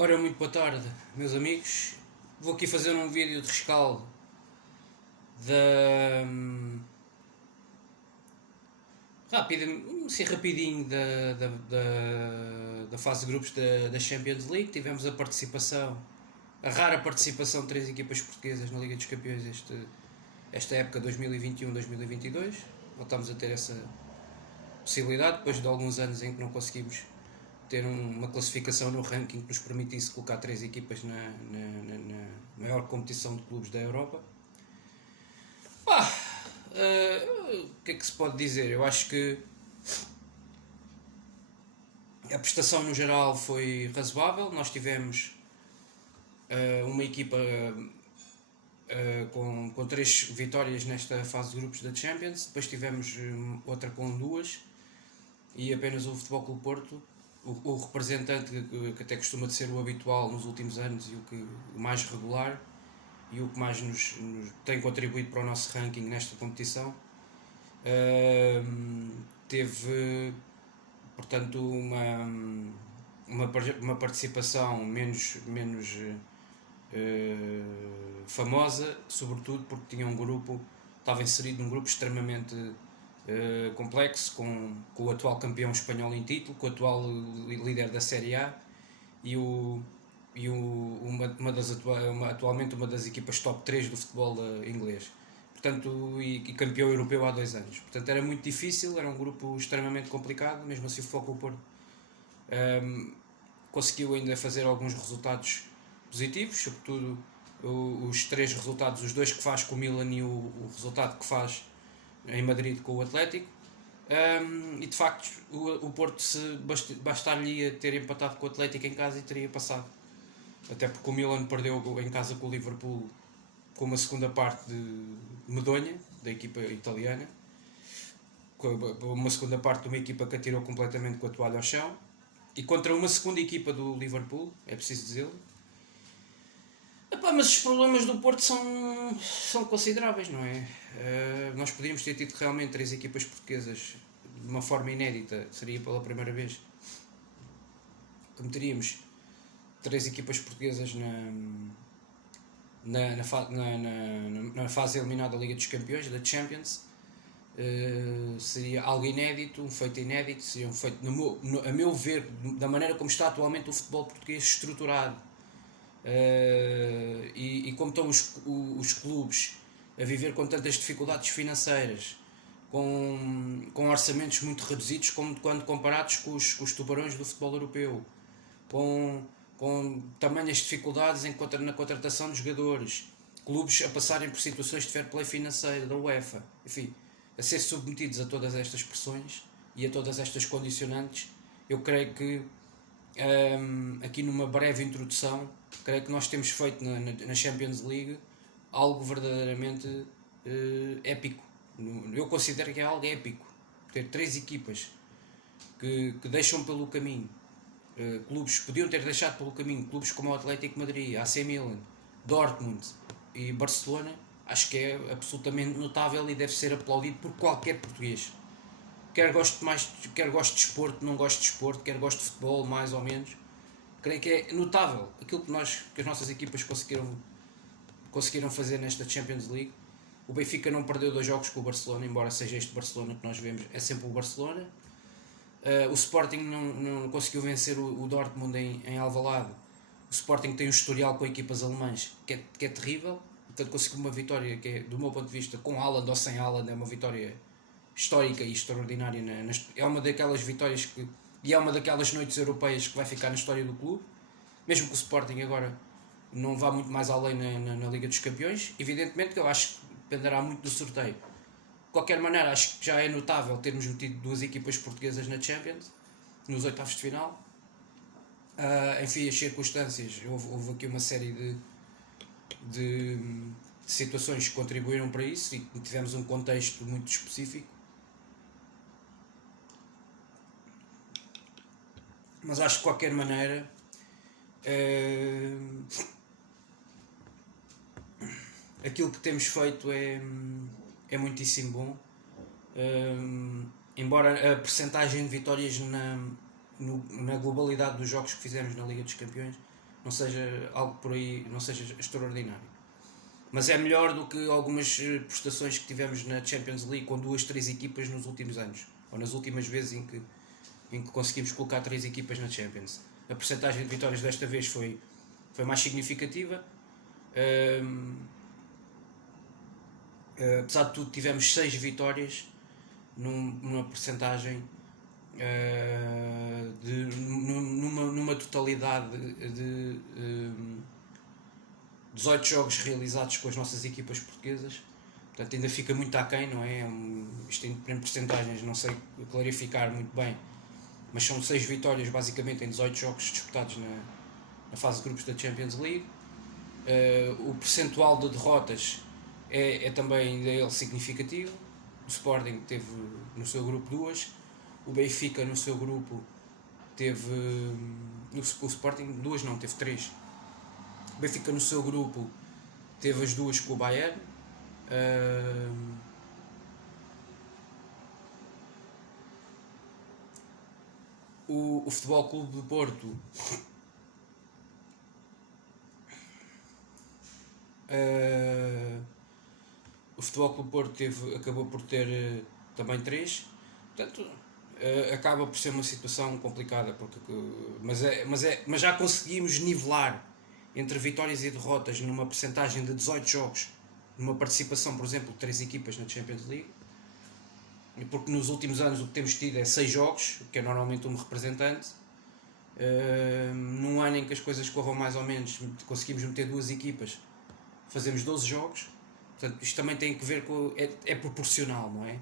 Ora, muito boa tarde, meus amigos. Vou aqui fazer um vídeo de rescaldo da. Rapidinho da fase de grupos da Champions League. Tivemos a rara participação de três equipas portuguesas na Liga dos Campeões esta época 2021-2022. Voltámos a ter essa possibilidade depois de alguns anos em que não conseguimos ter uma classificação no ranking que nos permitisse colocar três equipas na maior competição de clubes da Europa. O que é que se pode dizer? Eu acho que a prestação no geral foi razoável. Nós tivemos uma equipa com 3 vitórias nesta fase de grupos da Champions, depois tivemos outra com 2 e apenas o Futebol Clube Porto, o representante que até costuma de ser o habitual nos últimos anos e o mais regular e o que mais nos tem contribuído para o nosso ranking nesta competição, teve, portanto, uma participação menos famosa, sobretudo porque tinha estava inserido num grupo extremamente complexo, com o atual campeão espanhol em título, com o atual líder da Série A e atualmente uma das equipas top 3 do futebol inglês, portanto, e campeão europeu há 2 anos. Portanto, era muito difícil, era um grupo extremamente complicado. Mesmo assim, o Futebol Porto conseguiu ainda fazer alguns resultados positivos, sobretudo os 3 resultados, os 2 que faz com o Milan e o resultado que faz em Madrid com o Atlético. E de facto o Porto, se bastar-lhe ter empatado com o Atlético em casa, e teria passado, até porque o Milan perdeu em casa com o Liverpool com uma segunda parte de medonha da equipa italiana, com uma segunda parte de uma equipa que atirou completamente com a toalha ao chão, e contra uma segunda equipa do Liverpool, é preciso dizê-lo. Mas os problemas do Porto são consideráveis, não é? Nós podíamos ter tido realmente 3 equipas portuguesas de uma forma inédita. Seria pela primeira vez que meteríamos 3 equipas portuguesas na fase eliminada da Liga dos Campeões, da Champions. Seria algo inédito, um feito inédito. Seria um feito, a meu ver, da maneira como está atualmente o futebol português estruturado, e como estão os clubes a viver com tantas dificuldades financeiras, com orçamentos muito reduzidos quando comparados com os tubarões do futebol europeu, com tamanhas dificuldades na contratação de jogadores, clubes a passarem por situações de fair play financeiro da UEFA, enfim, a ser submetidos a todas estas pressões e a todas estas condicionantes. Eu creio que, aqui numa breve introdução, creio que nós temos feito na Champions League algo verdadeiramente épico. Eu considero que é algo épico ter 3 equipas que deixam pelo caminho clubes que podiam ter deixado pelo caminho, clubes como o Atlético Madrid, AC Milan, Dortmund e Barcelona. Acho que é absolutamente notável e deve ser aplaudido por qualquer português, quer goste de desporto, não goste de desporto, quer goste de futebol mais ou menos. Creio que é notável aquilo que as nossas equipas conseguiram fazer nesta Champions League. O Benfica não perdeu 2 jogos com o Barcelona, embora seja este Barcelona que nós vemos, é sempre o Barcelona. O Sporting não conseguiu vencer o Dortmund em Alvalade. O Sporting tem um historial com equipas alemãs que é terrível. Portanto, conseguiu uma vitória que é, do meu ponto de vista, com Haaland ou sem Haaland, é uma vitória histórica e extraordinária. É uma daquelas vitórias e é uma daquelas noites europeias que vai ficar na história do clube. Mesmo que o Sporting agora não vá muito mais além na Liga dos Campeões, evidentemente que eu acho que dependerá muito do sorteio. De qualquer maneira, acho que já é notável termos metido 2 equipas portuguesas na Champions, nos oitavos de final. Enfim, as circunstâncias, houve aqui uma série de situações que contribuíram para isso e tivemos um contexto muito específico. Mas acho que de qualquer maneira aquilo que temos feito é muitíssimo bom. Embora a percentagem de vitórias na globalidade dos jogos que fizemos na Liga dos Campeões não seja algo por aí, não seja extraordinário. Mas é melhor do que algumas prestações que tivemos na Champions League com 2, 3 equipas nos últimos anos, ou nas últimas vezes em que conseguimos colocar 3 equipas na Champions. A percentagem de vitórias desta vez foi mais significativa. Apesar de tudo, tivemos 6 vitórias numa percentagem numa totalidade de 18 jogos realizados com as nossas equipas portuguesas. Portanto, ainda fica muito aquém, não é? Isto em percentagens não sei clarificar muito bem, mas são 6 vitórias basicamente em 18 jogos disputados na fase de grupos da Champions League. O percentual de derrotas é também ele significativo. O Sporting teve no seu grupo 2, o Benfica no seu grupo teve... O Sporting 2 não, teve 3. O Benfica no seu grupo teve as 2 com o Bayern. O Futebol Clube do Porto o Futebol Clube do Porto acabou por ter também 3. Portanto, acaba por ser uma situação complicada, mas já conseguimos nivelar entre vitórias e derrotas numa percentagem de 18 jogos, numa participação, por exemplo, de 3 equipas na Champions League, porque nos últimos anos o que temos tido é 6 jogos, que é normalmente um representante. Num ano em que as coisas corram mais ou menos, conseguimos meter 2 equipas, fazemos 12 jogos. Portanto, isto também tem que ver com... é proporcional, não é?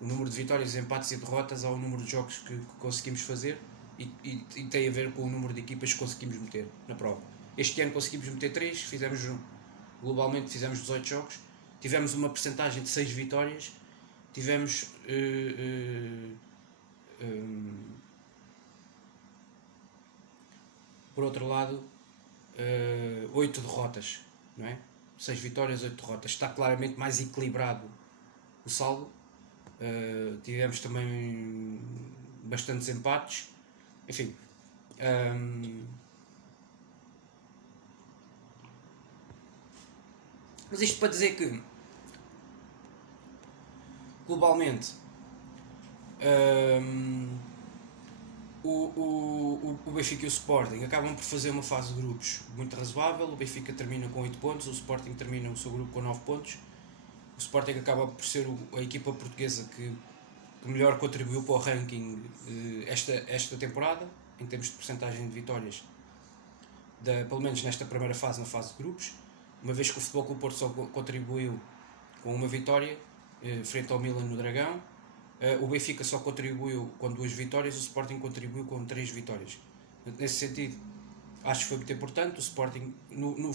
O número de vitórias, empates e derrotas ao número de jogos que conseguimos fazer e tem a ver com o número de equipas que conseguimos meter na prova. Este ano conseguimos meter 3, globalmente fizemos 18 jogos, tivemos uma percentagem de 6 vitórias, tivemos por outro lado 8 derrotas, não é? 6 vitórias, 8 derrotas. Está claramente mais equilibrado o saldo. Tivemos também bastantes empates. Enfim, mas isto para dizer que globalmente o Benfica e o Sporting acabam por fazer uma fase de grupos muito razoável. O Benfica termina com 8 pontos, o Sporting termina o seu grupo com 9 pontos. O Sporting acaba por ser a equipa portuguesa que melhor contribuiu para o ranking esta temporada, em termos de percentagem de vitórias, pelo menos nesta primeira fase, na fase de grupos, uma vez que o Futebol Clube Porto só contribuiu com uma vitória frente ao Milan no Dragão. O Benfica só contribuiu com 2 vitórias, o Sporting contribuiu com 3 vitórias. Nesse sentido, acho que foi muito importante. O Sporting, no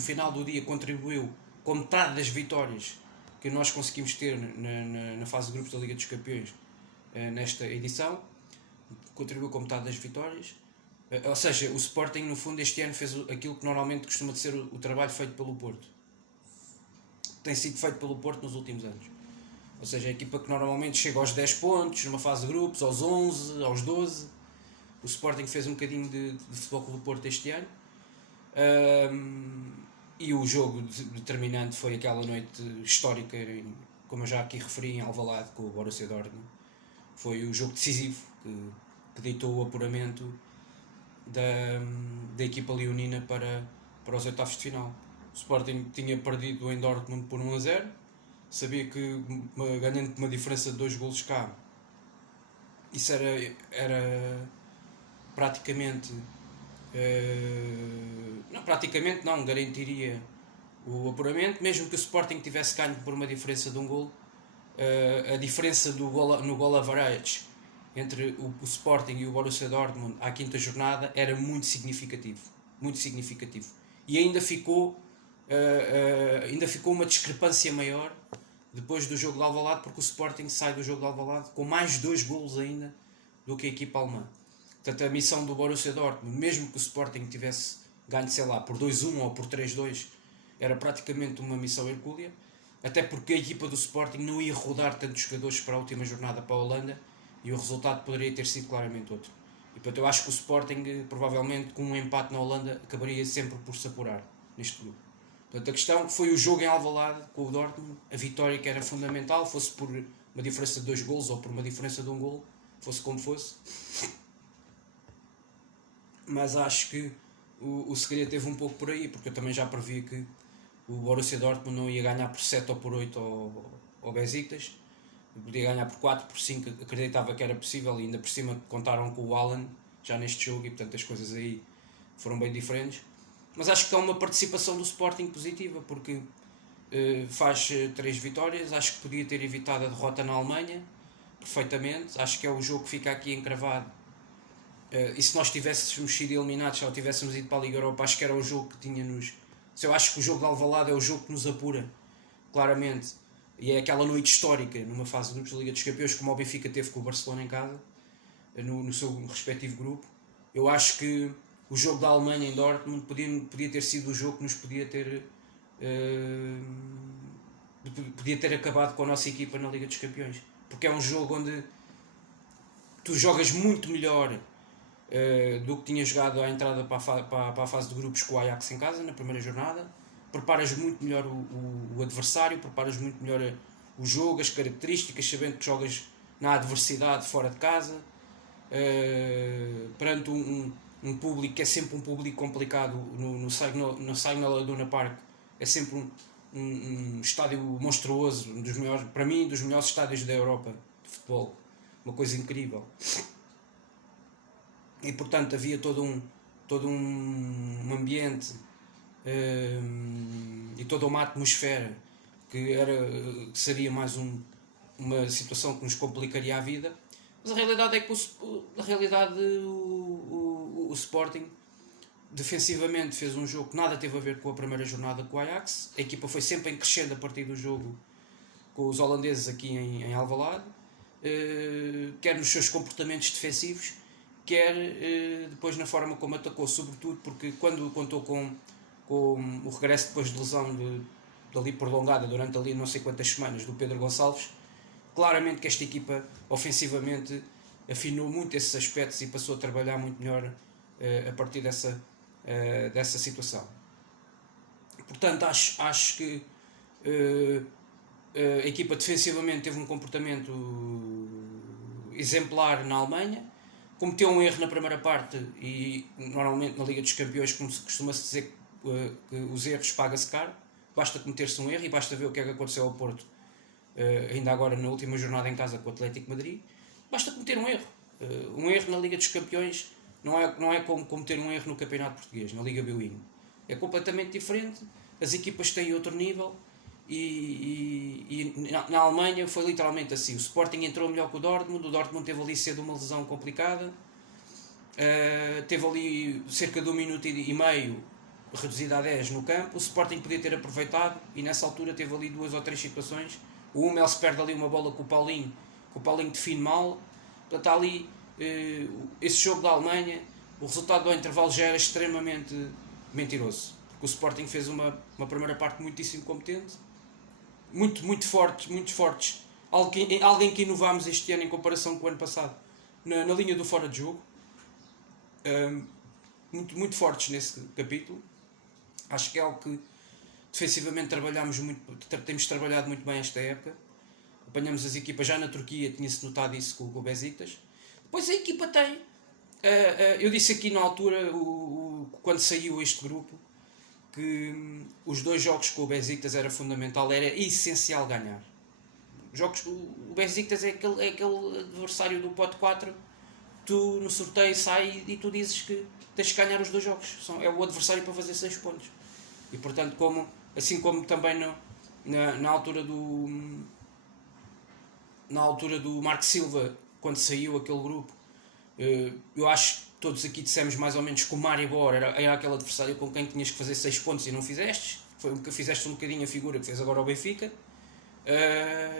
final do dia, contribuiu com metade das vitórias que nós conseguimos ter na fase de grupos da Liga dos Campeões nesta edição. Contribuiu com metade das vitórias. Ou seja, o Sporting, no fundo, este ano fez aquilo que normalmente costuma ser o trabalho feito pelo Porto. Tem sido feito pelo Porto nos últimos anos. Ou seja, a equipa que normalmente chega aos 10 pontos numa fase de grupos, aos 11, aos 12. O Sporting fez um bocadinho de Futebol Clube do Porto este ano. E o jogo determinante foi aquela noite histórica, como eu já aqui referi, em Alvalade, com o Borussia Dortmund. Foi o jogo decisivo que ditou o apuramento da equipa leonina para os oitavos de final. O Sporting tinha perdido em Dortmund por 1-0, sabia que ganhando uma diferença de 2 golos cá, isso era praticamente não garantiria o apuramento, mesmo que o Sporting tivesse ganho por uma diferença de 1 golo. A diferença no gol average entre o Sporting e o Borussia Dortmund à quinta jornada era muito significativo, e ainda ficou uma discrepância maior depois do jogo de Alvalade, porque o Sporting sai do jogo de Alvalade com mais 2 golos ainda do que a equipa alemã. Portanto, a missão do Borussia Dortmund, mesmo que o Sporting tivesse ganho, sei lá, por 2-1 ou por 3-2, era praticamente uma missão hercúlea, até porque a equipa do Sporting não ia rodar tantos jogadores para a última jornada para a Holanda e o resultado poderia ter sido claramente outro. E portanto eu acho que o Sporting, provavelmente com um empate na Holanda, acabaria sempre por se apurar neste grupo. Portanto, a questão foi o jogo em Alvalade com o Dortmund, a vitória que era fundamental, fosse por uma diferença de 2 golos ou por uma diferença de 1 golo, fosse como fosse. Mas acho que o segredo teve um pouco por aí, porque eu também já previa que o Borussia Dortmund não ia ganhar por 7 ou por 8 ao Besiktas, podia ganhar por 4, por 5, acreditava que era possível, e ainda por cima contaram com o Haaland já neste jogo, e portanto as coisas aí foram bem diferentes. Mas acho que é uma participação do Sporting positiva, porque faz 3 vitórias, acho que podia ter evitado a derrota na Alemanha perfeitamente, acho que é o jogo que fica aqui encravado. E se nós tivéssemos sido eliminados, se ou tivéssemos ido para a Liga Europa, acho que era o jogo que tinha-nos. Eu acho que o jogo de Alvalade é o jogo que nos apura, claramente. E é aquela noite histórica, numa fase de grupos da Liga dos Campeões, como o Benfica teve com o Barcelona em casa, no seu respectivo grupo. Eu acho que o jogo da Alemanha em Dortmund podia ter sido o jogo que nos podia ter acabado com a nossa equipa na Liga dos Campeões. Porque é um jogo onde tu jogas muito melhor do que tinha jogado à entrada para a fase de grupos com o Ajax em casa, na primeira jornada. Preparas muito melhor o adversário, preparas muito melhor o jogo, as características, sabendo que jogas na adversidade fora de casa, perante um público que é sempre um público complicado no Signal Iduna Park. É sempre um estádio monstruoso, dos melhores, para mim, dos melhores estádios da Europa de futebol. Uma coisa incrível. E portanto havia todo um ambiente e toda uma atmosfera que seria mais uma situação que nos complicaria a vida. Mas a realidade é que o Sporting defensivamente fez um jogo que nada teve a ver com a primeira jornada com o Ajax. A equipa foi sempre em crescendo a partir do jogo com os holandeses aqui em Alvalade, quer nos seus comportamentos defensivos, quer depois na forma como atacou, sobretudo porque quando contou com o regresso depois de lesão dali prolongada durante ali não sei quantas semanas do Pedro Gonçalves, claramente que esta equipa ofensivamente afinou muito esses aspectos e passou a trabalhar muito melhor a partir dessa situação. Portanto, acho que a equipa defensivamente teve um comportamento exemplar na Alemanha, cometeu um erro na primeira parte e normalmente na Liga dos Campeões costuma-se dizer que os erros paga-se caro, basta cometer-se um erro e basta ver o que é que aconteceu ao Porto ainda agora na última jornada em casa com o Atlético Madrid, basta cometer um erro. Um erro na Liga dos Campeões não é como cometer um erro no Campeonato Português, na Liga Bilingue. É completamente diferente, as equipas têm outro nível e na Alemanha foi literalmente assim. O Sporting entrou melhor que o Dortmund teve ali cedo uma lesão complicada, teve ali cerca de 1 minuto e meio reduzida a 10 no campo. O Sporting podia ter aproveitado e nessa altura teve ali 2 ou 3 situações. O Hummels perde ali uma bola com o Paulinho define mal. Portanto, está ali esse jogo da Alemanha, o resultado do intervalo já era extremamente mentiroso, porque o Sporting fez uma primeira parte muitíssimo competente, muito fortes, alguém que inovámos este ano em comparação com o ano passado na linha do fora de jogo, muito fortes nesse capítulo. Acho que é algo que defensivamente temos trabalhado muito bem esta época. Apanhamos as equipas já na Turquia, tinha-se notado isso com o Besiktas. Depois a equipa tem, eu disse aqui na altura, quando saiu este grupo, que os 2 jogos com o Besiktas era fundamental, era essencial ganhar. O Besiktas é aquele adversário do pote 4, tu no sorteio sai e tu dizes que tens que ganhar os 2 jogos, é o adversário para fazer 6 pontos. E portanto, assim como também na altura do Marco Silva, quando saiu aquele grupo, eu acho que todos aqui dissemos mais ou menos que o Maribor era aquele adversário com quem tinhas que fazer 6 pontos e não fizeste. Fizeste um bocadinho a figura que fez agora o Benfica.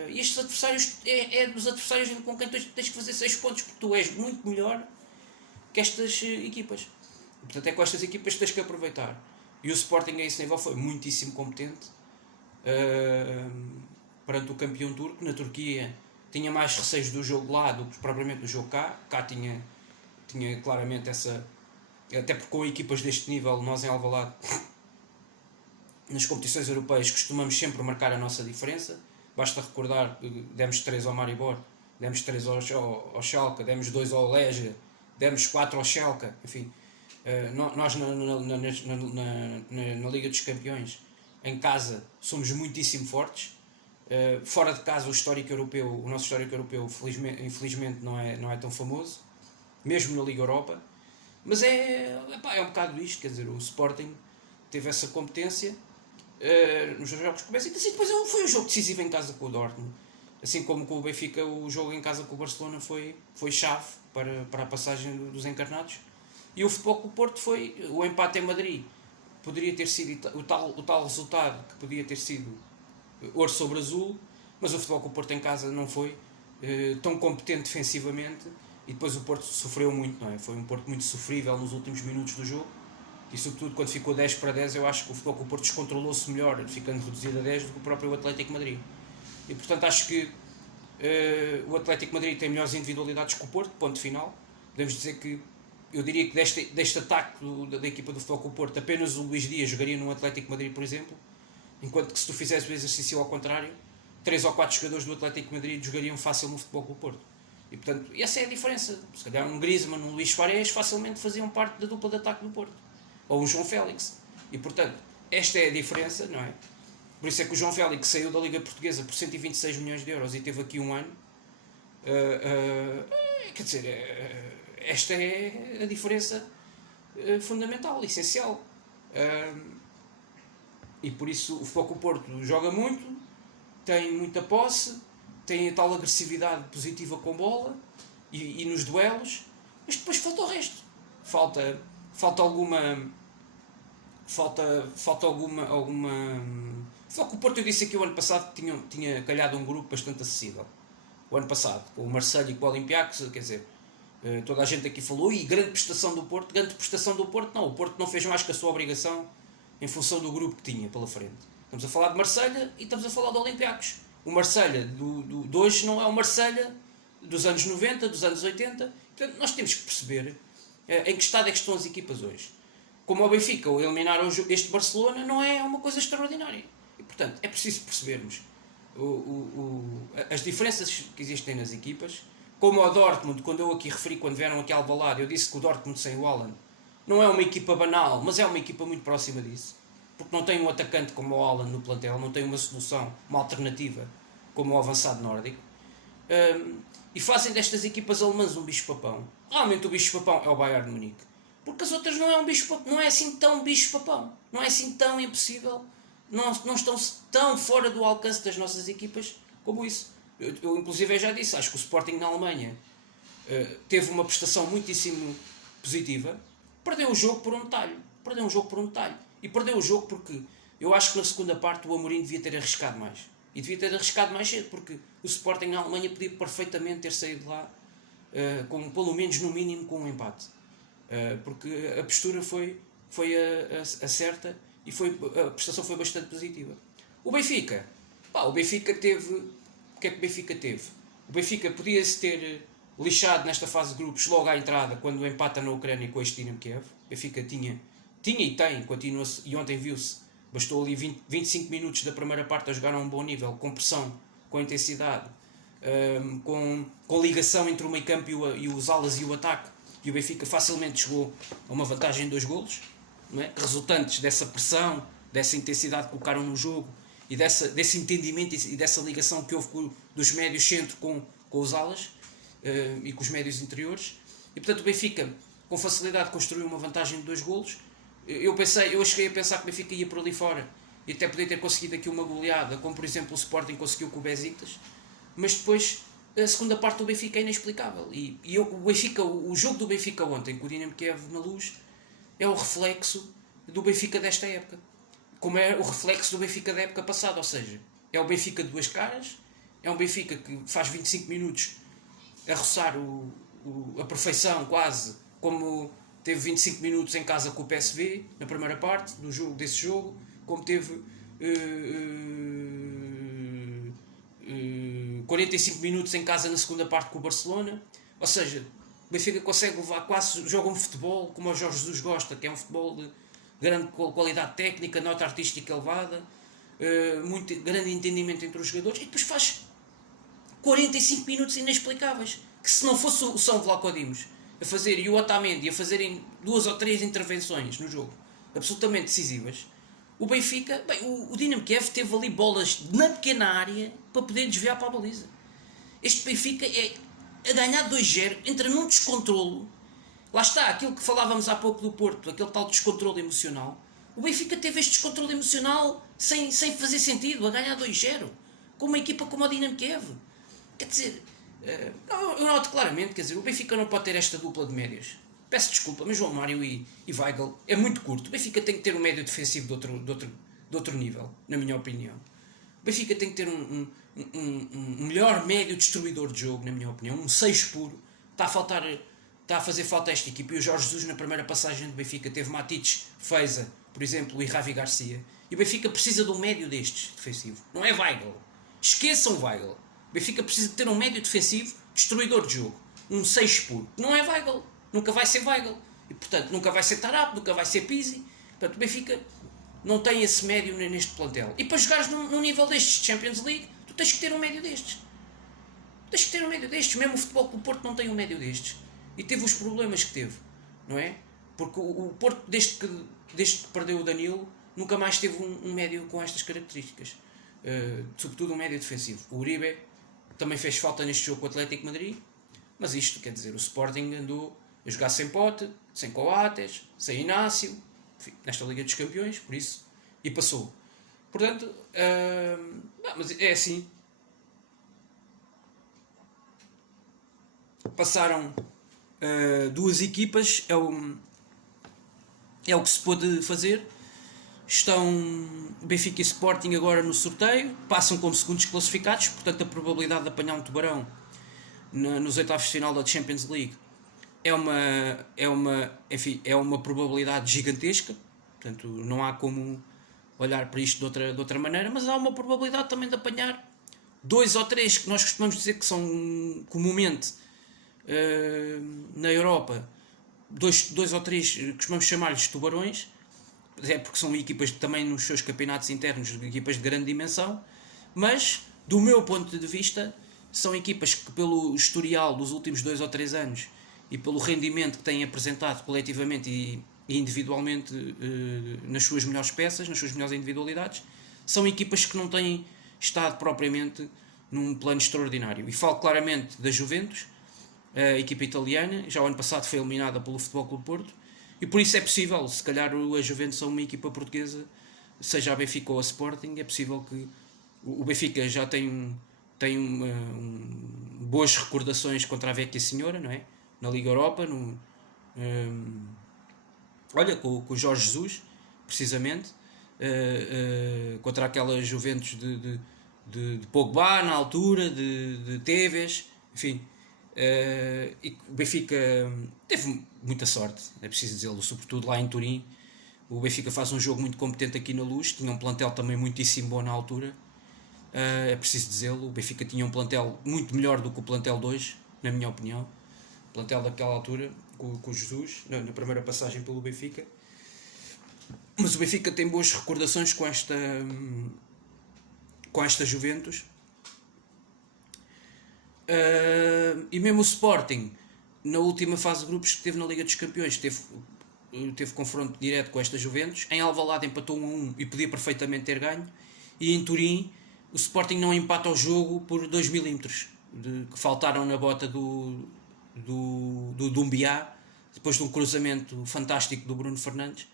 E estes adversários é dos adversários com quem tens que fazer 6 pontos, porque tu és muito melhor que estas equipas. Portanto, é com estas equipas que tens que aproveitar. E o Sporting a esse nível foi muitíssimo competente perante o campeão turco. Na Turquia tinha mais receios do jogo lá do que propriamente do jogo cá. Cá tinha tinha claramente essa... Até porque com equipas deste nível, nós em Alvalade, nas competições europeias, costumamos sempre marcar a nossa diferença. Basta recordar que demos 3 ao Maribor, demos 3 ao Schalke, demos 2 ao Legia, demos 4 ao Schalke, enfim. Nós na Liga dos Campeões, em casa, somos muitíssimo fortes. Fora de casa, o nosso histórico europeu, infelizmente não é tão famoso, mesmo na Liga Europa. Mas é um bocado isto, quer dizer, o Sporting teve essa competência nos jogos que começam, e depois foi um jogo decisivo em casa com o Dortmund. Assim como com o Benfica, o jogo em casa com o Barcelona foi chave para a passagem dos encarnados. E o Futebol Clube do Porto foi o empate em Madrid. Poderia ter sido o tal resultado que podia ter sido ouro sobre azul, mas o Futebol Clube do Porto em casa não foi tão competente defensivamente, e depois o Porto sofreu muito, não é? Foi um Porto muito sofrível nos últimos minutos do jogo, e sobretudo quando ficou 10-10, eu acho que o Futebol Clube do Porto descontrolou-se melhor, ficando reduzido a 10, do que o próprio Atlético de Madrid. E portanto acho que o Atlético de Madrid tem melhores individualidades que o Porto, ponto final. Podemos dizer que, eu diria que deste ataque da equipa do Futebol Clube do Porto, apenas o Luís Dias jogaria no Atlético de Madrid, por exemplo, enquanto que se tu fizesse o exercício ao contrário, 3 ou 4 jogadores do Atlético de Madrid jogariam fácil no Futebol Clube do Porto. E portanto, essa é a diferença. Se calhar um Griezmann, um Luís Suárez facilmente faziam parte da dupla de ataque do Porto, ou um João Félix. E portanto, esta é a diferença, não é? Por isso é que o João Félix saiu da Liga Portuguesa por 126 milhões de euros e teve aqui um ano. Quer dizer, esta é a diferença fundamental, essencial. E por isso o Futebol Clube do Porto joga muito, tem muita posse, tem a tal agressividade positiva com bola e nos duelos, mas depois falta o resto. Falta alguma... Falta alguma... Só que o Porto, eu disse aqui o ano passado que tinha calhado um grupo bastante acessível. O ano passado, com o Marseille e com o Olympiacos, quer dizer, toda a gente aqui falou, e grande prestação do Porto. Grande prestação do Porto, não. O Porto não fez mais que a sua obrigação em função do grupo que tinha pela frente. Estamos a falar de Marseille e estamos a falar de Olympiacos. O Marseille de hoje não é o Marseille dos anos 90, dos anos 80. Portanto, nós temos que perceber em que estado é que estão as equipas hoje. Como o Benfica, o eliminar este Barcelona não é uma coisa extraordinária. E, portanto, é preciso percebermos as diferenças que existem nas equipas. Como o Dortmund, quando eu aqui referi, quando vieram aqui ao Alvalade, eu disse que o Dortmund sem o Haaland não é uma equipa banal, mas é uma equipa muito próxima disso. Porque não tem um atacante como o Haaland no plantel, não tem uma solução, uma alternativa como o avançado nórdico. E fazem destas equipas alemãs um bicho-papão. Realmente o bicho-papão é o Bayern de Munique. Porque as outras não é um bicho-papão, não é assim tão bicho-papão, não é assim tão impossível, não estão tão fora do alcance das nossas equipas como isso. Eu inclusive já disse, acho que o Sporting na Alemanha teve uma prestação muitíssimo positiva, perdeu o jogo por um detalhe. E perdeu o jogo porque eu acho que na segunda parte o Amorim devia ter arriscado mais. E devia ter arriscado mais cedo, porque o Sporting na Alemanha podia perfeitamente ter saído de lá, pelo menos no mínimo com um empate. Porque a postura foi a certa e a prestação foi bastante positiva. O Benfica teve... O que é que o Benfica teve? O Benfica podia-se ter lixado nesta fase de grupos logo à entrada, quando empata na Ucrânia com este Dinamo Kiev. O Benfica tinha e tem, continua-se, e ontem viu-se, bastou ali 25 minutos da primeira parte a jogar a um bom nível, com pressão, com intensidade, com ligação entre o meio campo e os alas e o ataque, e o Benfica facilmente chegou a uma vantagem de 2 golos, não é? Resultantes dessa pressão, dessa intensidade que colocaram no jogo, e desse entendimento e dessa ligação que houve dos médios centro com os alas e com os médios interiores. E portanto o Benfica com facilidade construiu uma vantagem de 2 golos. Eu cheguei a pensar que o Benfica ia por ali fora e até podia ter conseguido aqui uma goleada, como por exemplo o Sporting conseguiu com o Besiktas, mas depois a segunda parte do Benfica é inexplicável. O jogo do Benfica ontem, com o Dinamo Kiev na Luz, é o reflexo do Benfica desta época, como é o reflexo do Benfica da época passada, ou seja, é o Benfica de 2 caras, é um Benfica que faz 25 minutos a roçar a perfeição quase, como teve 25 minutos em casa com o PSV na primeira parte desse jogo, como teve 45 minutos em casa na segunda parte com o Barcelona. Ou seja, Benfica consegue levar quase, joga um futebol como o Jorge Jesus gosta, que é um futebol de grande qualidade técnica, nota artística elevada, muito grande entendimento entre os jogadores, e depois faz 45 minutos inexplicáveis, que se não fosse o São Vlaco Dimos a fazer e o Otamendi a fazerem 2 ou 3 intervenções no jogo absolutamente decisivas, o Benfica, bem, o Dinamo Kiev teve ali bolas na pequena área para poder desviar para a baliza. Este Benfica é a ganhar 2-0, entra num descontrolo. Lá está, aquilo que falávamos há pouco do Porto, aquele tal descontrolo emocional. O Benfica teve este descontrolo emocional sem fazer sentido, a ganhar 2-0, com uma equipa como a Dinamo Kiev. Quer dizer, eu noto claramente, quer dizer, o Benfica não pode ter esta dupla de médios. Peço desculpa, mas João Mário e Weigl é muito curto. O Benfica tem que ter um médio defensivo de outro nível, na minha opinião. O Benfica tem que ter um melhor médio destruidor de jogo, na minha opinião. Um 6 puro. Está a fazer falta a esta equipa. E o Jorge Jesus, na primeira passagem do Benfica, teve Matić, Feiza, por exemplo, e Ravi Garcia. E o Benfica precisa de um médio destes, defensivo. Não é Weigl. Esqueçam Weigl. O Benfica precisa de ter um médio defensivo destruidor de jogo. Um 6 puro. Não é Weigl. Nunca vai ser Weigl. E, portanto, nunca vai ser Tarap, nunca vai ser Pizzi. Portanto, o Benfica não tem esse médio neste plantel. E para jogares num nível destes de Champions League, tu tens que ter um médio destes. Tens que ter um médio destes. Mesmo o Futebol Clube do Porto não tem um médio destes. E teve os problemas que teve, não é? Porque o Porto, desde que perdeu o Danilo, nunca mais teve um médio com estas características. Sobretudo um médio defensivo. O Uribe também fez falta neste jogo com o Atlético Madrid, mas isto, quer dizer, o Sporting andou a jogar sem Pote, sem Coates, sem Inácio, enfim, nesta Liga dos Campeões, por isso, e passou. Portanto, mas é assim. Passaram duas equipas, é o que se pôde fazer. Estão Benfica e Sporting agora no sorteio, passam como segundos classificados, portanto a probabilidade de apanhar um tubarão nos oitavos de final da Champions League é uma probabilidade gigantesca, portanto não há como olhar para isto de outra maneira, mas há uma probabilidade também de apanhar 2 ou 3 que nós costumamos dizer que são comumente na Europa, 2 ou 3 costumamos chamar-lhes tubarões, é porque são equipas também nos seus campeonatos internos, equipas de grande dimensão, mas do meu ponto de vista são equipas que, pelo historial dos últimos 2 ou 3 anos e pelo rendimento que têm apresentado coletivamente e individualmente nas suas melhores peças, nas suas melhores individualidades, são equipas que não têm estado propriamente num plano extraordinário. E falo claramente da Juventus, a equipa italiana, já o ano passado foi eliminada pelo Futebol Clube do Porto, e por isso é possível, se calhar a Juventus ou uma equipa portuguesa, seja a Benfica ou a Sporting, é possível que o Benfica já tem boas recordações contra a Vecchia Senhora, não é? Na Liga Europa, com o Jorge Jesus, precisamente, contra aquela Juventus de Pogba na altura, de Tevez, enfim. E o Benfica teve muita sorte, é preciso dizê-lo, sobretudo lá em Turim. O Benfica faz um jogo muito competente aqui na Luz, tinha um plantel também muitíssimo bom na altura, é preciso dizê-lo. O Benfica tinha um plantel muito melhor do que o plantel de hoje, na minha opinião. O plantel daquela altura, com o Jesus, na primeira passagem pelo Benfica. Mas o Benfica tem boas recordações com esta Juventus. E mesmo o Sporting, na última fase de grupos que teve na Liga dos Campeões, teve confronto direto com esta Juventus. Em Alvalade empatou 1-1 e podia perfeitamente ter ganho. E em Turim o Sporting não empata o jogo por 2 milímetros que faltaram na bota do Doumbia, depois de um cruzamento fantástico do Bruno Fernandes.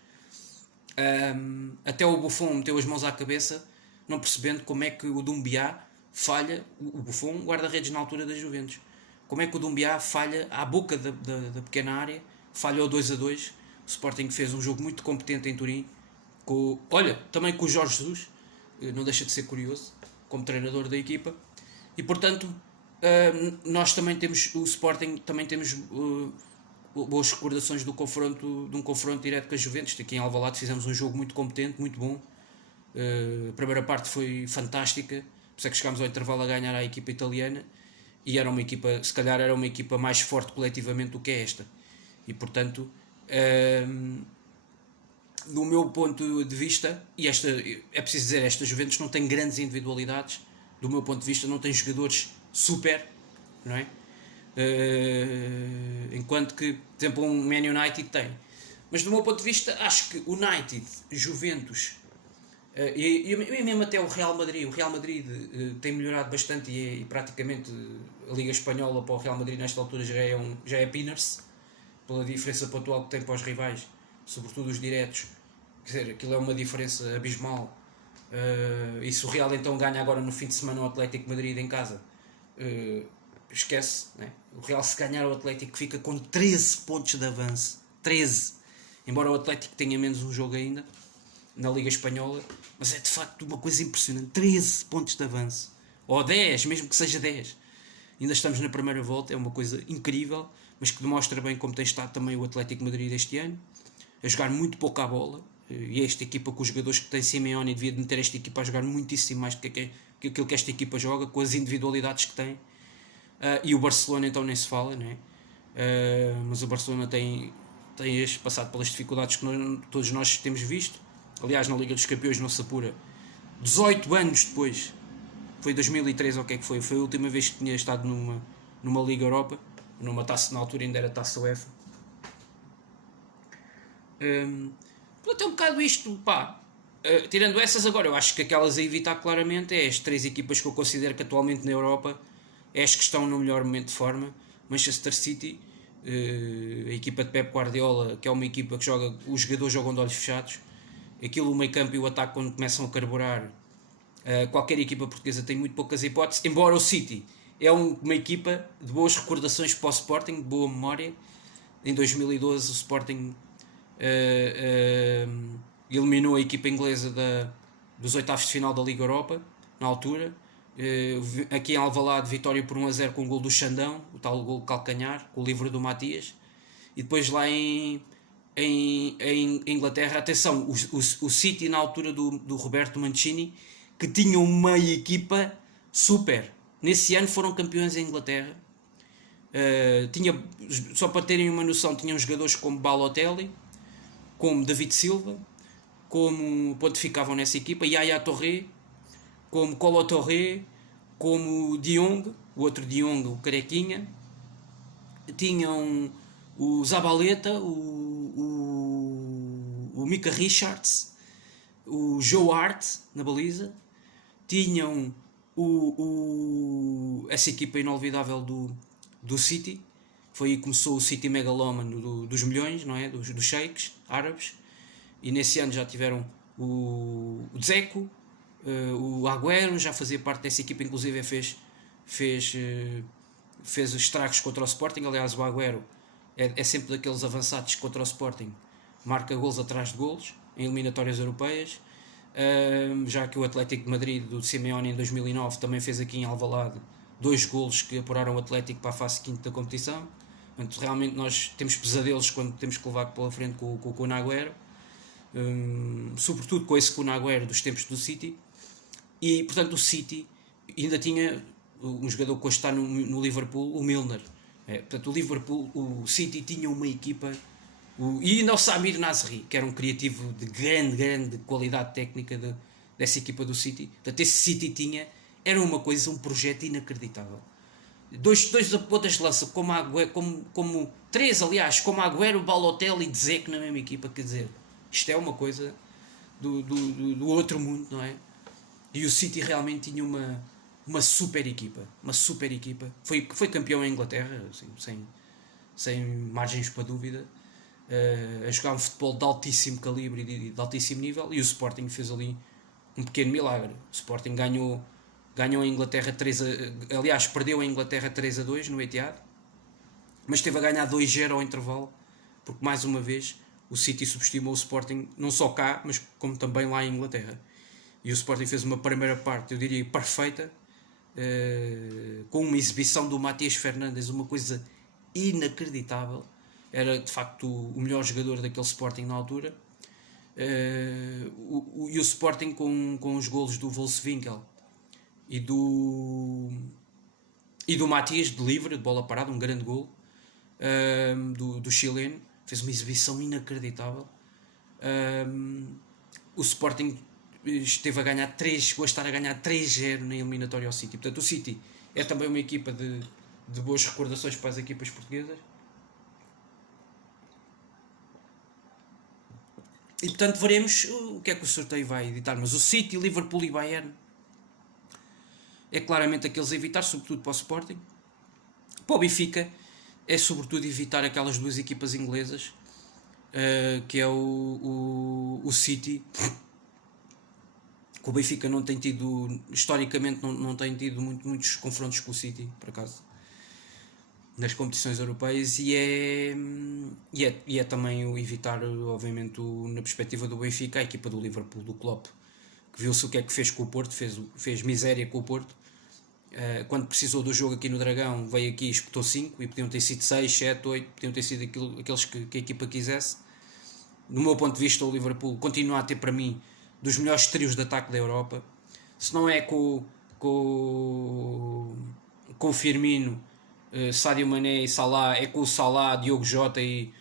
Até o Buffon meteu as mãos à cabeça, não percebendo como é que o Doumbia falha, o Buffon guarda-redes na altura da Juventus, como é que o Doumbia falha à boca da pequena área, falha o 2-2. O Sporting fez um jogo muito competente em Turim, também com o Jorge Jesus, não deixa de ser curioso, como treinador da equipa. E portanto nós também temos, o Sporting também temos boas recordações de um confronto direto com a Juventus. Aqui em Alvalade fizemos um jogo muito competente, muito bom. A primeira parte foi fantástica, por isso é que chegámos ao intervalo a ganhar a equipa italiana, e era uma equipa, se calhar era uma equipa mais forte coletivamente do que é esta. E portanto, do meu ponto de vista, e esta, é preciso dizer, esta Juventus não tem grandes individualidades, do meu ponto de vista não tem jogadores super, não é? Enquanto que, por exemplo, um Man United tem. Mas do meu ponto de vista, acho que United, Juventus e mesmo até o Real Madrid tem melhorado bastante e praticamente a Liga Espanhola para o Real Madrid nesta altura já é peanuts pela diferença pontual que tem para os rivais, sobretudo os diretos. Quer dizer, aquilo é uma diferença abismal. E se o Real então ganha agora no fim de semana o Atlético Madrid em casa, esquece, né? O Real, se ganhar o Atlético, fica com 13 pontos de avanço. 13. Embora o Atlético tenha menos um jogo ainda na Liga Espanhola, mas é de facto uma coisa impressionante. 13 pontos de avanço. Ou 10, mesmo que seja 10. Ainda estamos na primeira volta, é uma coisa incrível, mas que demonstra bem como tem estado também o Atlético Madrid este ano, a jogar muito pouco à bola. E esta equipa, com os jogadores que tem, Simeone devia meter esta equipa a jogar muitíssimo mais do que aquilo que esta equipa joga, com as individualidades que tem. E o Barcelona então nem se fala, né? Mas o Barcelona tem passado pelas dificuldades que todos nós temos visto. Aliás, na Liga dos Campeões não se apura 18 anos depois, foi 2003 ou o que é que foi a última vez que tinha estado numa Liga Europa, numa taça, na altura ainda era taça UEFA. Portanto, é um bocado isto, pá. Tirando essas, agora eu acho que aquelas a evitar claramente é as 3 equipas que eu considero que atualmente na Europa é as que estão no melhor momento de forma. Manchester City, a equipa de Pep Guardiola, que é uma equipa que joga, os jogadores jogam de olhos fechados. Aquilo, o meio campo e o ataque, quando começam a carburar, qualquer equipa portuguesa tem muito poucas hipóteses. Embora o City é uma equipa de boas recordações para o Sporting, de boa memória. Em 2012 o Sporting eliminou a equipa inglesa dos oitavos de final da Liga Europa, na altura. Aqui em Alvalade, vitória por 1-0 com o gol do Xandão, o tal gol de calcanhar, com o livro do Matias. E depois lá em Inglaterra, atenção, o City na altura do Roberto Mancini, que tinha uma equipa super. Nesse ano foram campeões em Inglaterra. Só para terem uma noção, tinham jogadores como Balotelli, como David Silva, como pontificavam nessa equipa, Yaya Touré, como Kolo Touré, como De Jong, o outro De Jong, o carequinha. Tinham o Zabaleta, o Micah Richards, o Joe Hart na baliza. Tinham essa equipa inolvidável do City. Foi aí que começou o City megalómano dos milhões, não é? Dos sheiks árabes. E nesse ano já tiveram o Dzeko, o Agüero, já fazia parte dessa equipa, inclusive fez os estragos contra o Sporting. Aliás, o Agüero é sempre daqueles avançados contra o Sporting, marca golos atrás de golos em eliminatórias europeias. Já que o Atlético de Madrid do Simeone em 2009 também fez aqui em Alvalade 2 golos que apuraram o Atlético para a fase quinta da competição. Portanto, realmente nós temos pesadelos quando temos que levar pela frente com o Agüero, sobretudo com esse Kun Agüero dos tempos do City. E portanto o City ainda tinha um jogador que hoje está no Liverpool, o Milner. Portanto, o City tinha uma equipa, e ainda o Samir Nasri, que era um criativo de grande qualidade técnica dessa equipa do City. Portanto, esse City era uma coisa, um projeto inacreditável. Dois pontas de lança, como três, aliás, como Agüero, Balotelli e Dzeko na mesma equipa. Quer dizer, isto é uma coisa do outro mundo, não é? E o City realmente tinha uma super equipa. Foi campeão em Inglaterra, assim, sem margens para dúvida. A jogar um futebol de altíssimo calibre e de altíssimo nível. E o Sporting fez ali um pequeno milagre. O Sporting ganhou a Inglaterra aliás, perdeu a Inglaterra 3-2 no Etihad, mas esteve a ganhar 2-0 ao intervalo, porque mais uma vez o City subestimou o Sporting, não só cá, mas como também lá em Inglaterra. E o Sporting fez uma primeira parte, eu diria, perfeita, com uma exibição do Matias Fernandes, uma coisa inacreditável. Era de facto o melhor jogador daquele Sporting na altura. E o Sporting com os golos do Wolfswinkel e do E do Matias, de livre, de bola parada, um grande gol do chileno. Fez uma exibição inacreditável. O Sporting esteve a ganhar 3, chegou a estar a ganhar 3-0 na eliminatória ao City. Portanto, o City é também uma equipa de boas recordações para as equipas portuguesas. E portanto veremos o que é que o sorteio vai editar. Mas o City, Liverpool e Bayern é claramente aqueles a evitar, sobretudo para o Sporting. Para o Benfica é sobretudo evitar aquelas duas equipas inglesas, que é o City. Que o Benfica não tem tido, historicamente não tem tido muitos confrontos com o City, por acaso, nas competições europeias, e é também o evitar, obviamente, na perspectiva do Benfica, a equipa do Liverpool, do Klopp, que viu-se o que é que fez com o Porto, fez miséria com o Porto. Quando precisou do jogo aqui no Dragão, veio aqui e espetou 5, e podiam ter sido 6, 7, 8, podiam ter sido aqueles que a equipa quisesse. Do meu ponto de vista, o Liverpool continua a ter, para mim, dos melhores trios de ataque da Europa. Se não é com o Firmino, Sadio Mané e Salah, é com o Salah, Diogo Jota e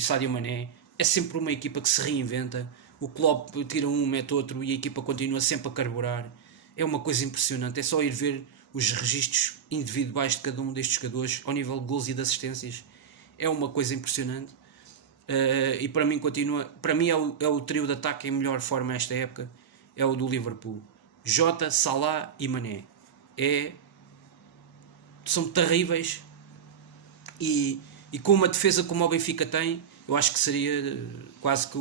Sadio Mané. É sempre uma equipa que se reinventa. O Klopp tira um, mete outro e a equipa continua sempre a carburar. É uma coisa impressionante. É só ir ver os registros individuais de cada um destes jogadores ao nível de gols e de assistências. É uma coisa impressionante. E para mim é o trio de ataque em melhor forma esta época, é o do Liverpool. Jota, Salah e Mané são terríveis, e com uma defesa como o Benfica tem, eu acho que seria quase que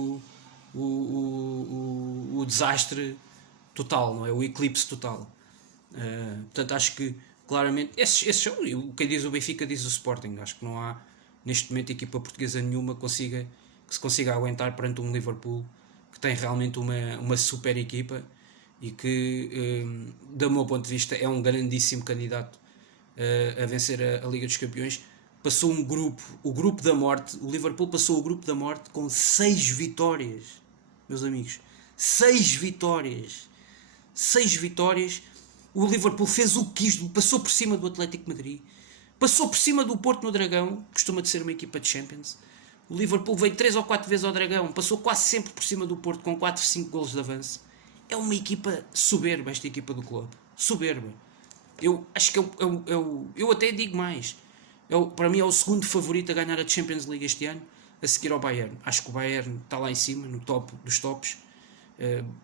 o desastre total, não é? O eclipse total. Portanto, acho que claramente esses são, quem diz o Benfica diz o Sporting. Acho que não há neste momento equipa portuguesa nenhuma que se consiga aguentar perante um Liverpool que tem realmente uma super equipa e que, do meu ponto de vista, é um grandíssimo candidato a vencer a Liga dos Campeões. Passou o grupo da morte. O Liverpool passou o grupo da morte com 6 vitórias, meus amigos. 6 vitórias. 6 vitórias. O Liverpool fez o que quis, passou por cima do Atlético de Madrid, passou por cima do Porto no Dragão, costuma de ser uma equipa de Champions. O Liverpool veio 3 ou 4 vezes ao Dragão, passou quase sempre por cima do Porto com 4, 5 golos de avanço. É uma equipa soberba, esta equipa do clube. Soberba. Eu acho que eu até digo mais. Para mim é o segundo favorito a ganhar a Champions League este ano, a seguir ao Bayern. Acho que o Bayern está lá em cima, no top dos tops.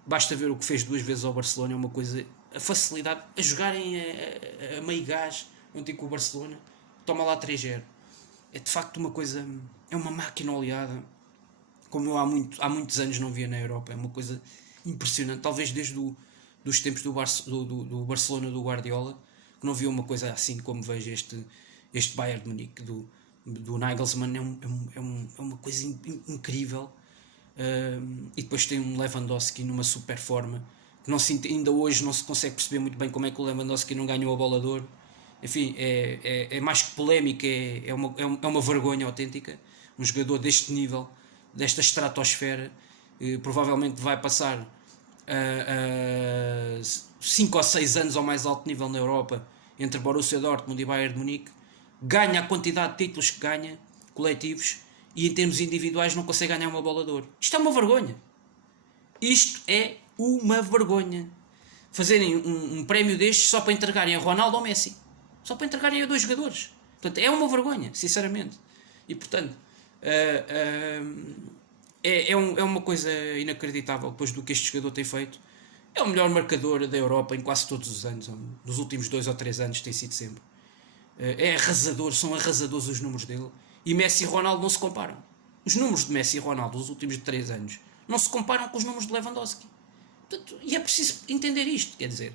Basta ver o que fez 2 vezes ao Barcelona, é uma coisa. A facilidade a jogarem a meio gás ontem com o Barcelona, toma lá 3-0. É de facto uma coisa, é uma máquina oleada, como eu há muitos anos não via na Europa. É uma coisa impressionante, talvez desde dos tempos do Barcelona do Guardiola, que não via uma coisa assim como vejo este Bayern de Munique do Nagelsmann. É uma coisa incrível. E depois tem um Lewandowski numa super forma, que ainda hoje não se consegue perceber muito bem como é que o Lewandowski não ganhou a bola de ouro. Enfim, é mais que polémica, é uma vergonha autêntica. Um jogador deste nível, desta estratosfera, provavelmente vai passar a 5 ou 6 anos ao mais alto nível na Europa, entre Borussia Dortmund e Bayern de Munique, ganha a quantidade de títulos que ganha, coletivos, e em termos individuais não consegue ganhar uma bola de ouro. Isto é uma vergonha. Isto é uma vergonha. Fazerem um prémio destes só para entregarem a Ronaldo ou Messi. Só para entregarem a 2 jogadores. Portanto, é uma vergonha, sinceramente. E, portanto, é uma coisa inacreditável depois do que este jogador tem feito. É o melhor marcador da Europa em quase todos os anos. Nos últimos 2 ou 3 anos tem sido sempre. É arrasador, são arrasadores os números dele. E Messi e Ronaldo não se comparam. Os números de Messi e Ronaldo dos últimos 3 anos não se comparam com os números de Lewandowski. Portanto, e é preciso entender isto. Quer dizer,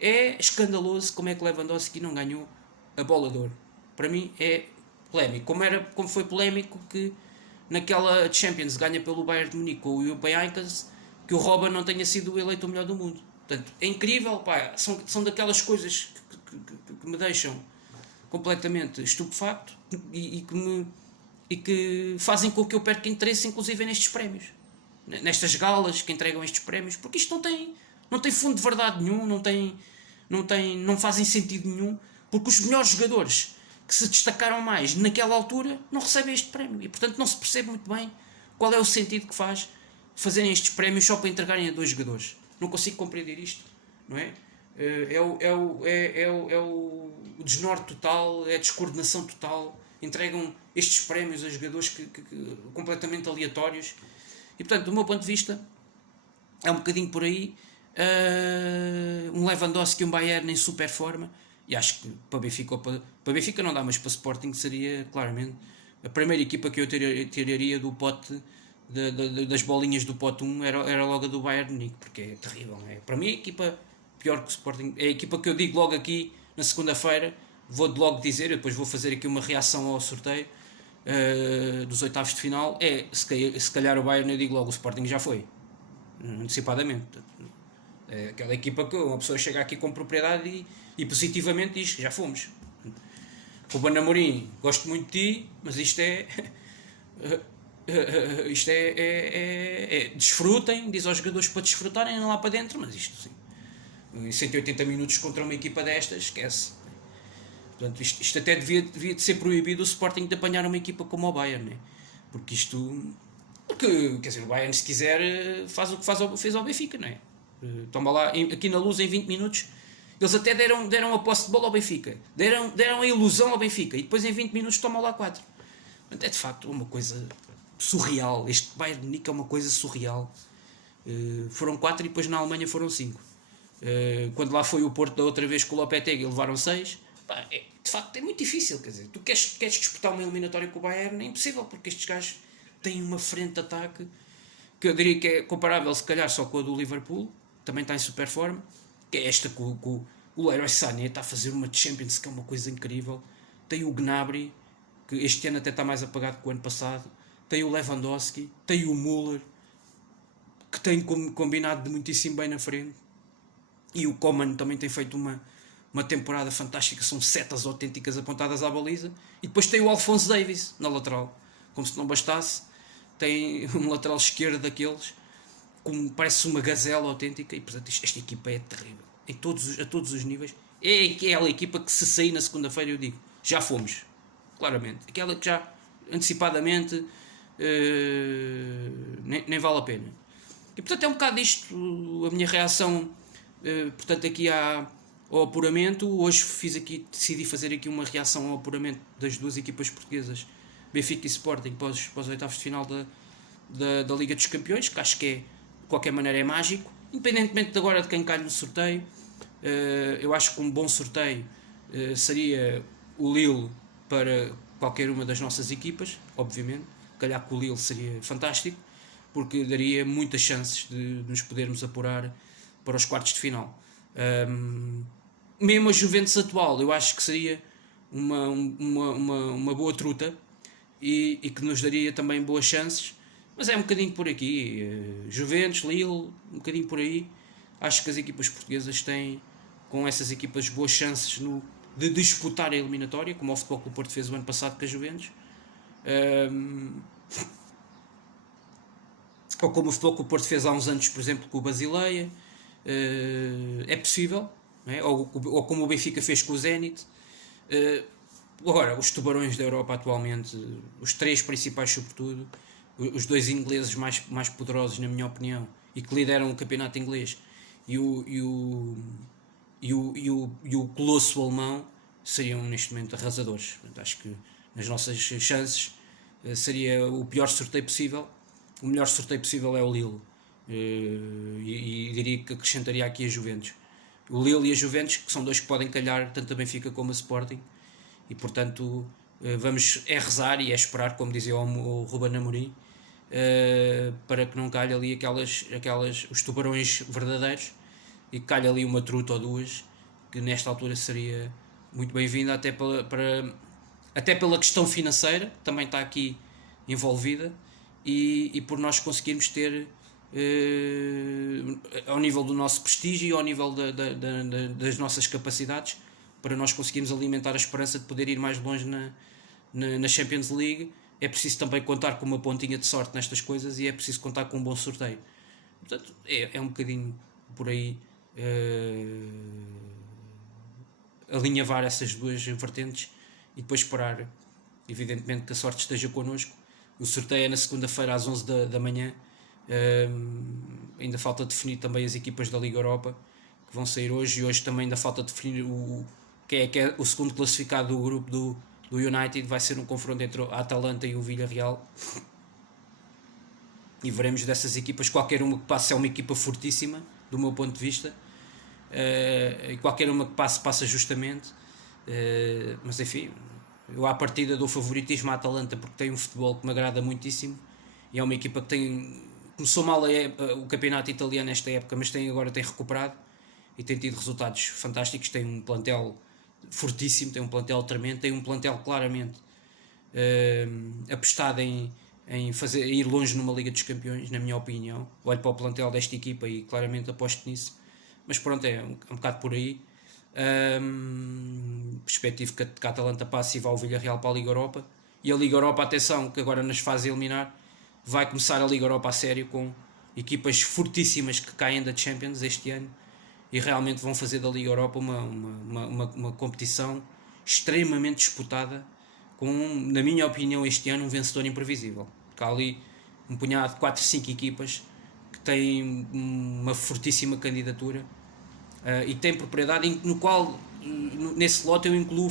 é escandaloso como é que Lewandowski não ganhou a bola de ouro. Para mim é polémico. Como foi polémico que naquela Champions ganha pelo Bayern de Munique ou o Jupp Heynckes, que o Robben não tenha sido eleito o melhor do mundo. Portanto, é incrível, pá. São daquelas coisas que me deixam completamente estupefacto e que fazem com que eu perca interesse, inclusive, nestes prémios, nestas galas que entregam estes prémios, porque isto não tem fundo de verdade nenhum, não fazem sentido nenhum. Porque os melhores jogadores que se destacaram mais naquela altura não recebem este prémio. E portanto não se percebe muito bem qual é o sentido que faz fazerem estes prémios só para entregarem a 2 jogadores. Não consigo compreender isto, não é? É o desnorte total, é a descoordenação total. Entregam estes prémios a jogadores completamente aleatórios. E portanto, do meu ponto de vista, é um bocadinho por aí. Um Lewandowski e um Bayern em super forma. E acho que para Benfica, para Benfica não dá, mas para Sporting seria claramente a primeira equipa que eu tiraria do pote das bolinhas do pote 1 era logo a do Bayern Munique, porque é terrível. É? Para mim, a equipa pior que o Sporting é a equipa que eu digo logo aqui na segunda-feira. Vou logo dizer, depois vou fazer aqui uma reação ao sorteio dos oitavos de final. Se calhar o Bayern, eu digo logo, o Sporting já foi antecipadamente. É aquela equipa que uma pessoa chega aqui com propriedade e positivamente diz que já fomos. Ruben Amorim, gosto muito de ti, mas isto é desfrutem, diz aos jogadores para desfrutarem lá para dentro, mas isto sim, em 180 minutos contra uma equipa destas, esquece. Portanto, isto até devia de ser proibido o Sporting de apanhar uma equipa como o Bayern, né? Porque quer dizer, o Bayern, se quiser, faz o que fez ao Benfica, não é? Toma lá, aqui na Luz, em 20 minutos, eles até deram a posse de bola ao Benfica, deram a ilusão ao Benfica, e depois em 20 minutos tomam lá 4. Portanto, é de facto uma coisa surreal. Este Bayern de Munique é uma coisa surreal. Foram 4 e depois na Alemanha foram 5. Quando lá foi o Porto da outra vez com o Lopetegui, levaram 6. De facto é muito difícil, quer dizer, tu queres disputar uma eliminatória com o Bayern, é impossível, porque estes gajos têm uma frente de ataque que eu diria que é comparável se calhar só com a do Liverpool, também está em super forma, que é esta que o Leroy Sané está a fazer uma Champions, que é uma coisa incrível. Tem o Gnabry, que este ano até está mais apagado que o ano passado, tem o Lewandowski, tem o Müller, que tem combinado de muitíssimo bem na frente, e o Coman também tem feito uma temporada fantástica, são setas autênticas apontadas à baliza, e depois tem o Alphonso Davies na lateral, como se não bastasse, tem um lateral esquerdo daqueles, como parece uma gazela autêntica, e portanto esta equipa é terrível, a todos os níveis. É aquela equipa que, se sair na segunda-feira, eu digo, já fomos, claramente, aquela que já antecipadamente nem vale a pena. E portanto é um bocado isto a minha reação, portanto, aqui ao apuramento. Hoje decidi fazer aqui uma reação ao apuramento das duas equipas portuguesas, Benfica e Sporting, para os oitavos de final da Liga dos Campeões, que acho que de qualquer maneira é mágico, independentemente de agora de quem calhe no sorteio. Eu acho que um bom sorteio seria o Lille para qualquer uma das nossas equipas, obviamente. Calhar que o Lille seria fantástico, porque daria muitas chances de nos podermos apurar para os quartos de final. Mesmo a Juventus atual, eu acho que seria uma boa truta e que nos daria também boas chances, mas é um bocadinho por aqui. Juventus, Lille, um bocadinho por aí. Acho que as equipas portuguesas têm, com essas equipas, boas chances de disputar a eliminatória, como o Futebol Clube do Porto fez o ano passado com a Juventus. Ou como o Futebol Clube do Porto fez há uns anos, por exemplo, com o Basileia. É possível, não é? Ou como o Benfica fez com o Zenit. Agora, os tubarões da Europa atualmente, os 3 principais sobretudo, os 2 ingleses mais poderosos, na minha opinião, e que lideram o campeonato inglês, e o colosso alemão, seriam neste momento arrasadores. Portanto, acho que nas nossas chances seria o pior sorteio possível. O melhor sorteio possível é o Lille, e diria que acrescentaria aqui a Juventus. O Lille e a Juventus, que são 2 que podem calhar tanto a Benfica como a Sporting, e portanto vamos rezar e esperar, como dizia o Ruben Amorim, para que não calhe ali os tubarões verdadeiros, e que calhe ali uma truta ou 2, que nesta altura seria muito bem-vinda, até pela questão financeira, que também está aqui envolvida, e por nós conseguirmos ter, ao nível do nosso prestígio e ao nível das nossas capacidades, para nós conseguirmos alimentar a esperança de poder ir mais longe na Champions League. É preciso também contar com uma pontinha de sorte nestas coisas, e é preciso contar com um bom sorteio. Portanto, é um bocadinho por aí alinhavar essas duas vertentes e depois esperar, evidentemente, que a sorte esteja connosco. O sorteio é na segunda-feira às 11 da manhã. Ainda falta definir também as equipas da Liga Europa que vão sair hoje, e hoje também ainda falta definir que é o segundo classificado do grupo do United. Vai ser um confronto entre a Atalanta e o Villarreal, e veremos dessas equipas. Qualquer uma que passe é uma equipa fortíssima do meu ponto de vista, e qualquer uma que passa justamente, mas enfim, eu à partida dou favoritismo à Atalanta porque tem um futebol que me agrada muitíssimo, e é uma equipa que começou mal o campeonato italiano nesta época, mas agora tem recuperado e tem tido resultados fantásticos. Tem um plantel fortíssimo, tem um plantel tremendo, tem um plantel claramente apostado em ir longe numa Liga dos Campeões, na minha opinião. Olho para o plantel desta equipa e claramente aposto nisso, mas pronto, é um bocado por aí. Perspectivo que a Atalanta passe e vá ao Villarreal para a Liga Europa. E a Liga Europa, atenção, que agora nas fases a eliminar vai começar a Liga Europa a sério, com equipas fortíssimas que caem da Champions este ano, e realmente vão fazer da Liga Europa uma competição extremamente disputada, com, na minha opinião, este ano um vencedor imprevisível, porque há ali um punhado de 4, 5 equipas que têm uma fortíssima candidatura, e tem propriedade, no qual nesse lote eu incluo